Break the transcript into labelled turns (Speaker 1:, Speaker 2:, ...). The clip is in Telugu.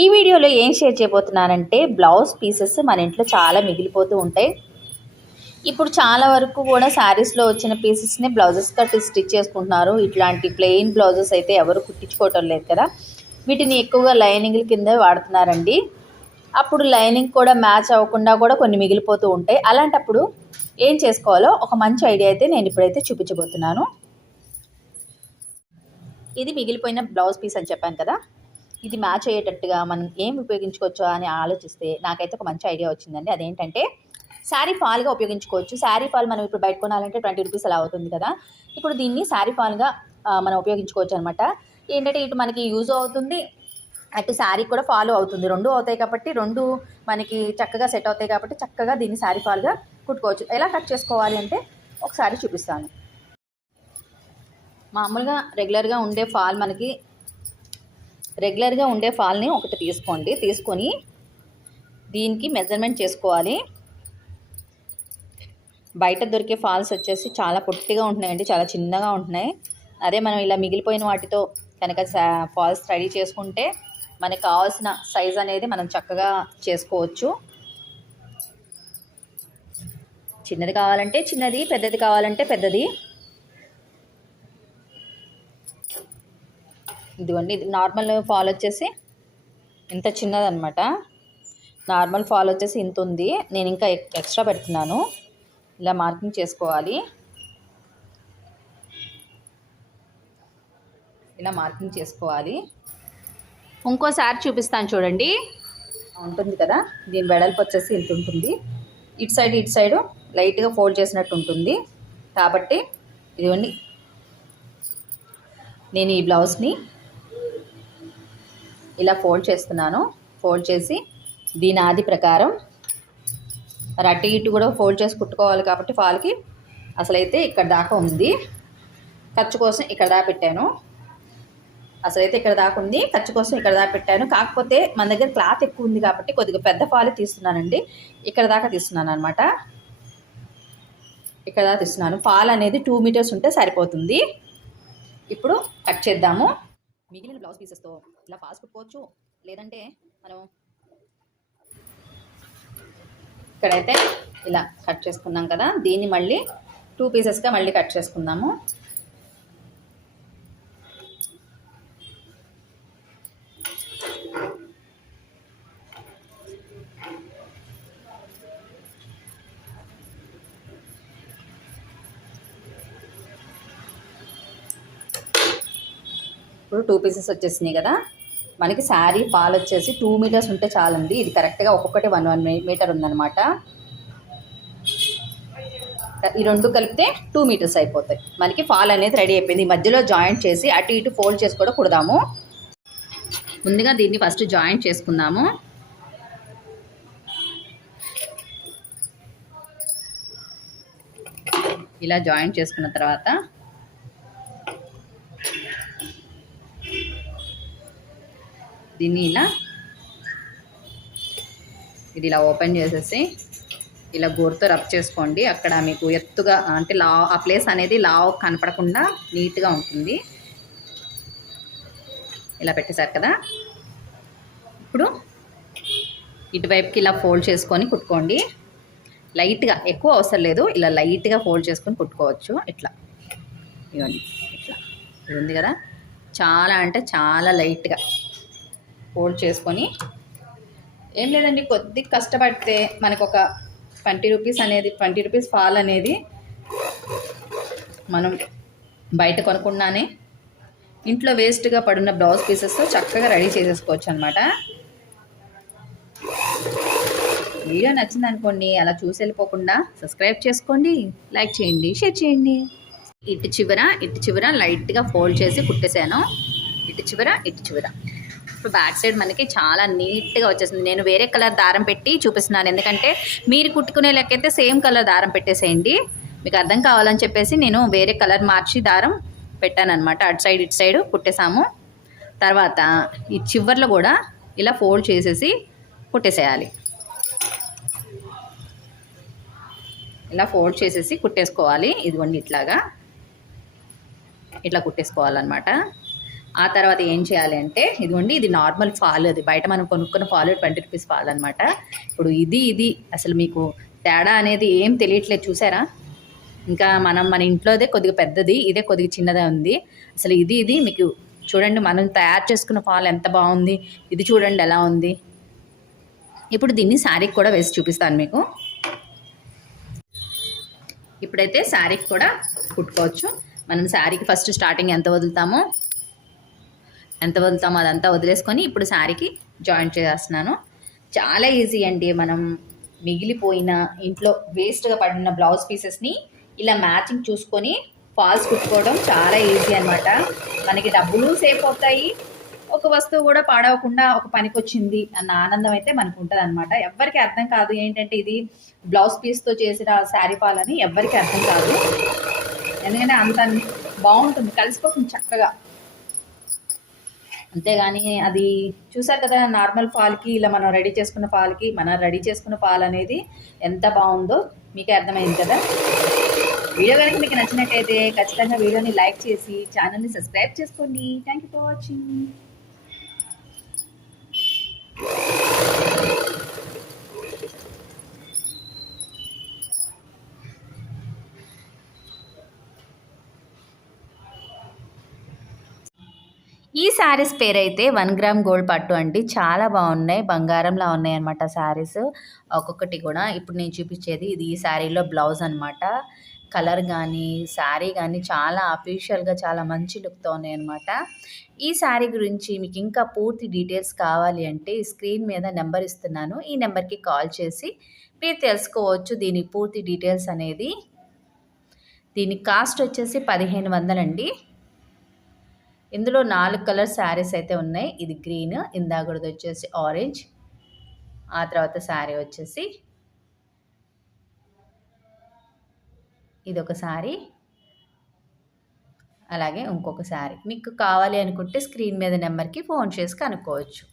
Speaker 1: ఈ వీడియోలో ఏం షేర్ చేయబోతున్నానంటే బ్లౌజ్ పీసెస్ మన ఇంట్లో చాలా మిగిలిపోతూ ఉంటాయి. ఇప్పుడు చాలా వరకు కూడా శారీస్లో వచ్చిన పీసెస్ని బ్లౌజెస్ కట్టి స్టిచ్ చేసుకుంటున్నారు. ఇట్లాంటి ప్లెయిన్ బ్లౌజెస్ అయితే ఎవరు కుట్టించుకోవటం లేదు కదా. వీటిని ఎక్కువగా లైనింగ్ల కింద వాడుతున్నారండి. అప్పుడు లైనింగ్ కూడా మ్యాచ్ అవ్వకుండా కూడా కొన్ని మిగిలిపోతూ ఉంటాయి. అలాంటప్పుడు ఏం చేసుకోవాలో ఒక మంచి ఐడియా అయితే నేను ఇప్పుడైతే చూపించబోతున్నాను. ఇది మిగిలిపోయిన బ్లౌజ్ పీస్ అని చెప్పాను కదా. ఇది మ్యాచ్ అయ్యేటట్టుగా మనం ఏం ఉపయోగించుకోవచ్చు అని ఆలోచిస్తే నాకైతే ఒక మంచి ఐడియా వచ్చిందండి. అదేంటంటే శారీ ఫాల్గా ఉపయోగించుకోవచ్చు. శారీ ఫాల్ మనం ఇప్పుడు బయట కొనాలంటే ట్వంటీ రూపీస్ అలా అవుతుంది కదా. ఇప్పుడు దీన్ని శారీ ఫాల్గా మనం ఉపయోగించుకోవచ్చు అనమాట ఏంటంటే ఇటు మనకి యూజ్ అవుతుంది అటు శారీ కూడా ఫాలో అవుతుంది. రెండు అవుతాయి కాబట్టి రెండు మనకి చక్కగా సెట్ అవుతాయి కాబట్టి చక్కగా దీన్ని శారీ ఫాల్గా కుట్టుకోవచ్చు. ఎలా కట్ చేసుకోవాలి అంటే ఒకసారి చూపిస్తాను. మామూలుగా రెగ్యులర్గా ఉండే ఫాల్ మనకి రెగ్యులర్గా ఉండే ఫాల్ని ఒకటి తీసుకోండి. తీసుకొని దీనికి మెజర్మెంట్ చేసుకోవాలి. బయట దొరికే ఫాల్స్ వచ్చేసి చాలా పొట్టిగా ఉంటున్నాయండి. చాలా చిన్నగా ఉంటున్నాయి. అదే మనం ఇలా మిగిలిపోయిన వాటితో కనుక ఫాల్స్ రెడీ చేసుకుంటే మనకు కావాల్సిన సైజ్ అనేది మనం చక్కగా చేసుకోవచ్చు. చిన్నది కావాలంటే చిన్నది పెద్దది కావాలంటే పెద్దది. ఇదిగోండి ఇది నార్మల్ ఫాల్ వచ్చేసి ఇంత చిన్నదనమాట నార్మల్ ఫాల్ వచ్చేసి ఇంత ఉంది. నేను ఇంకా ఎక్- ఎక్స్ట్రా పెడుతున్నాను. ఇలా మార్కింగ్ చేసుకోవాలి. ఇలా మార్కింగ్ చేసుకోవాలి. ఇంకోసారి చూపిస్తాను చూడండి. ఉంటుంది కదా? దీని వెడల్పు వచ్చేసి ఇంత ఉంటుంది. ఇటు సైడ్ ఇటు సైడు లైట్గా ఫోల్డ్ చేసినట్టు ఉంటుంది. కాబట్టి ఇదిగోండి. నేను ఈ బ్లౌజ్ని ఇలా ఫోల్డ్ చేస్తున్నాను. ఫోల్డ్ చేసి దీని ఆది ప్రకారం మరి అటు ఇటు కూడా ఫోల్డ్ చేసి కుట్టుకోవాలి కాబట్టి ఫాల్కి అసలైతే ఇక్కడ దాకా ఉంది. ఖర్చు కోసం ఇక్కడ దాకా పెట్టాను అసలైతే ఇక్కడ దాకా ఉంది. ఖర్చు కోసం ఇక్కడ దాకా పెట్టాను కాకపోతే మన దగ్గర క్లాత్ ఎక్కువ ఉంది కాబట్టి కొద్దిగా పెద్ద ఫాల్ తీస్తున్నానండి. ఇక్కడ దాకా తీస్తున్నాను అనమాట ఇక్కడ దాకా తీస్తున్నాను. ఫాల్ అనేది టూ మీటర్స్ ఉంటే సరిపోతుంది. ఇప్పుడు కట్ చేద్దాము. మిగిలిన బ్లౌజ్ పీసెస్తో ఇలా ఫాస్ట్ కుట్టుకోవచ్చు. లేదంటే మనం ఇక్కడైతే ఇలా కట్ చేసుకున్నాం కదా దీన్ని మళ్ళీ టూ పీసెస్గా మళ్ళీ కట్ చేసుకుందాము. ఇప్పుడు టూ పీసెస్ వచ్చేసినాయి కదా. మనకి శారీ ఫాల్ వచ్చేసి టూ మీటర్స్ ఉంటే చాలండి. ఇది కరెక్ట్గా ఒక్కొక్కటి వన్ వన్ మీటర్ ఉందన్నమాట. ఈ రెండు కలిపితే టూ మీటర్స్ అయిపోతాయి. మనకి ఫాల్ అనేది రెడీ అయిపోయింది. మధ్యలో జాయింట్ చేసి అటు ఇటు ఫోల్డ్ చేసి కూడా కుడదాము. ముందుగా దీన్ని ఫస్ట్ జాయింట్ చేసుకుందాము. ఇలా జాయింట్ చేసుకున్న తర్వాత దీన్ని ఇలా ఇది ఇలా ఓపెన్ చేసేసి ఇలా గోరుతో రబ్ చేసుకోండి. అక్కడ మీకు ఎత్తుగా అంటే లా ఆ ప్లేస్ అనేది లావ్ కనపడకుండా నీట్గా ఉంటుంది. ఇలా పెట్టేశారు కదా. ఇప్పుడు ఇటువైపుకి ఇలా ఫోల్డ్ చేసుకొని కుట్టుకోండి. లైట్గా ఎక్కువ అవసరం లేదు. ఇలా లైట్గా ఫోల్డ్ చేసుకొని కుట్టుకోవచ్చు. ఇట్లా. ఇవ్వండి ఇట్లా. ఇది ఉంది కదా. చాలా అంటే చాలా లైట్గా. ఫోల్డ్ చేసుకొని. ఏం లేదండి కొద్ది కష్టపడితే మనకు ఒక ట్వంటీ రూపీస్ అనేది ట్వంటీ రూపీస్ ఫాల్ అనేది మనం బయట కొనుక్కున్నానే ఇంట్లో వేస్ట్గా పడున్న బ్లౌజ్ పీసెస్తో చక్కగా రెడీ చేసేసుకోవచ్చు అనమాట వీడియో నచ్చింది అనుకోండి అలా చూసి వెళ్ళిపోకుండా సబ్స్క్రైబ్ చేసుకోండి లైక్ చేయండి షేర్ చేయండి. ఇటు చివర ఇటు చివర లైట్గా ఫోల్డ్ చేసి కుట్టేశాను ఇటు చివర ఇటు చివర. ఇప్పుడు బ్యాక్ సైడ్ మనకి చాలా నీట్గా వచ్చేసింది. నేను వేరే కలర్ దారం పెట్టి చూపిస్తున్నాను. ఎందుకంటే మీరు కుట్టుకునే లెక్కైతే సేమ్ కలర్ దారం పెట్టేసేయండి. మీకు అర్థం కావాలని చెప్పేసి నేను వేరే కలర్ మార్చి దారం పెట్టాను అనమాట అటు సైడ్ ఇటు సైడ్ కుట్టేసాము తర్వాత ఈ చివర్లో కూడా ఇలా ఫోల్డ్ చేసేసి కుట్టేసేయాలి. ఇలా ఫోల్డ్ చేసేసి కుట్టేసుకోవాలి. ఇదిగోండి ఇట్లాగా. ఇట్లా కుట్టేసుకోవాలన్నమాట. ఆ తర్వాత ఏం చేయాలి అంటే ఇదిగోండి ఇది నార్మల్ ఫాల్ అది. బయట మనం కొనుక్కున్న ఫాల్ ట్వంటీ రూపీస్ ఫాల్ అనమాట ఇప్పుడు ఇది ఇది. అసలు మీకు తేడా అనేది ఏం తెలియట్లేదు. చూసారా? ఇంకా మనం మన ఇంట్లోదే కొద్దిగా పెద్దది ఇదే కొద్దిగా చిన్నదే ఉంది. అసలు ఇది ఇది మీకు చూడండి మనం తయారు చేసుకున్న ఫాల్ ఎంత బాగుంది. ఇది చూడండి ఎలా ఉంది. ఇప్పుడు దీన్ని శారీకి కూడా వేసి చూపిస్తాను మీకు. ఇప్పుడైతే శారీకి కూడా కుట్టుకోవచ్చు. మనం శారీకి ఫస్ట్ స్టార్టింగ్ ఎంత వదులుతామో ఎంత వదులుతామో అదంతా వదిలేసుకొని ఇప్పుడు శారీకి జాయింట్ చేస్తున్నాను. చాలా ఈజీ అండి మనం మిగిలిపోయిన ఇంట్లో వేస్ట్గా పడిన బ్లౌజ్ పీసెస్ని ఇలా మ్యాచింగ్ చూసుకొని ఫాల్స్ కుట్టుకోవడం చాలా ఈజీ అనమాట మనకి డబ్బులు సేఫ్ అవుతాయి. ఒక వస్తువు కూడా పాడవకుండా ఒక పనికి వచ్చింది అన్న ఆనందం అయితే మనకు ఉంటుంది అనమాట ఎవరికి అర్థం కాదు ఏంటంటే ఇది బ్లౌజ్ పీస్తో చేసిన శారీ పాలని ఎవరికి అర్థం కాదు. ఎందుకంటే అంత బాగుంటుంది. కలిసిపోతుంది చక్కగా. అంతేగాని అది చూసారు కదా నార్మల్ పాలకి ఇలా మనం రెడీ చేసుకున్న పాలకి మనం రెడీ చేసుకున్న పాలు అనేది ఎంత బాగుందో మీకే అర్థమైంది కదా. వీడియో కనుక మీకు నచ్చినట్టయితే ఖచ్చితంగా వీడియోని లైక్ చేసి ఛానల్ని సబ్స్క్రైబ్ చేసుకోండి. థ్యాంక్ యూ ఫర్ వాచింగ్ ఈ శారీస్ పేరైతే వన్ గ్రామ్ గోల్డ్ పట్టు అండి. చాలా బాగున్నాయి. బంగారంలా ఉన్నాయి అనమాట శారీస్. ఒక్కొక్కటి కూడా ఇప్పుడు నేను చూపించేది ఇది ఈ శారీలో బ్లౌజ్ అనమాట కలర్ కానీ శారీ కానీ చాలా అఫీషియల్గా చాలా మంచి లుక్తో ఉన్నాయి అనమాట ఈ శారీ గురించి మీకు ఇంకా పూర్తి డీటెయిల్స్ కావాలి అంటే స్క్రీన్ మీద నెంబర్ ఇస్తున్నాను. ఈ నెంబర్కి కాల్ చేసి మీరు తెలుసుకోవచ్చు దీని పూర్తి డీటెయిల్స్ అనేది. దీని కాస్ట్ వచ్చేసి పదిహేను వందలండి. ఇందులో నాలుగు కలర్ శారీస్ అయితే ఉన్నాయి. ఇది గ్రీన్ ఇందాకది వచ్చేసి ఆరెంజ్ ఆ తర్వాత శారీ వచ్చేసి ఇది ఒక శారీ అలాగే ఇంకొక శారీ. మీకు కావాలి అనుకుంటే స్క్రీన్ మీద నెంబర్కి ఫోన్ చేసి కనుక్కోవచ్చు.